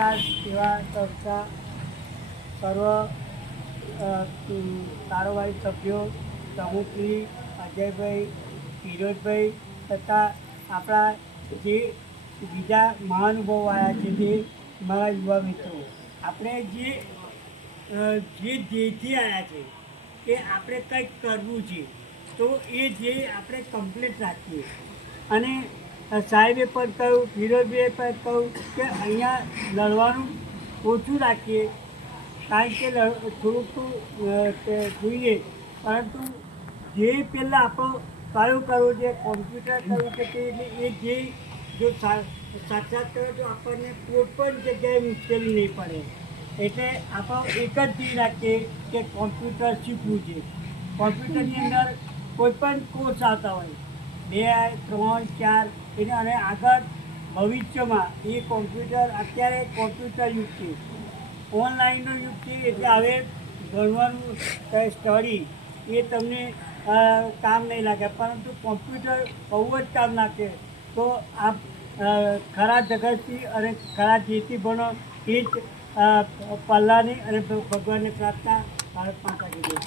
નમસ્કાર સેવા સંસ્થા સર્વ કારોબારી સભ્યો, પ્રમુખશ્રી, અજયભાઈ ફિરોજભાઈ તથા આપણા જે બીજા મહાનુભાવો આવ્યા છે તે મારા યુવા મિત્રો. આપણે જે જે ધ્યેયથી આવ્યા છે કે આપણે કંઈક કરવું છે, તો એ ધ્યેય આપણે કમ્પ્લીટ રાખીએ. અને સાહેબે પણ કહ્યું ફિરોજભાઈએ પણ કહ્યું કે અહીંયા લડવાનું ઓછું રાખીએ, કારણ કે થોડુંક જોઈએ. પરંતુ જે પહેલાં આપણો કયો કરવો છે કોમ્પ્યુટર કરવું છે, તે એ જે જો સાક્ષાત કરે તો આપણને કોઈ પણ જગ્યાએ મુશ્કેલી નહીં પડે. એટલે આપણો એક જ ધ્યેય રાખીએ કે કોમ્પ્યુટર શીખવું છે કોમ્પ્યુટરની અંદર કોઈ પણ કોર્સ આવતા હોય, બે, ત્રણ, ચાર એટલે અને આગળ ભવિષ્યમાં એ કોમ્પ્યુટર અત્યારે કોમ્પ્યુટર યુગ છે. ઓનલાઈનનો યુગ છે એટલે હવે ભણવાનું સ્ટડી એ તમને કામ નહીં લાગે. પરંતુ કોમ્પ્યુટર બહુ જ કામ લાગે તો આપ ખરા જગતથી અને ખરા જેથી ભણો એ જ પલ્લાની અને ભગવાનની પ્રાર્થના. ભારત માતા કી જય.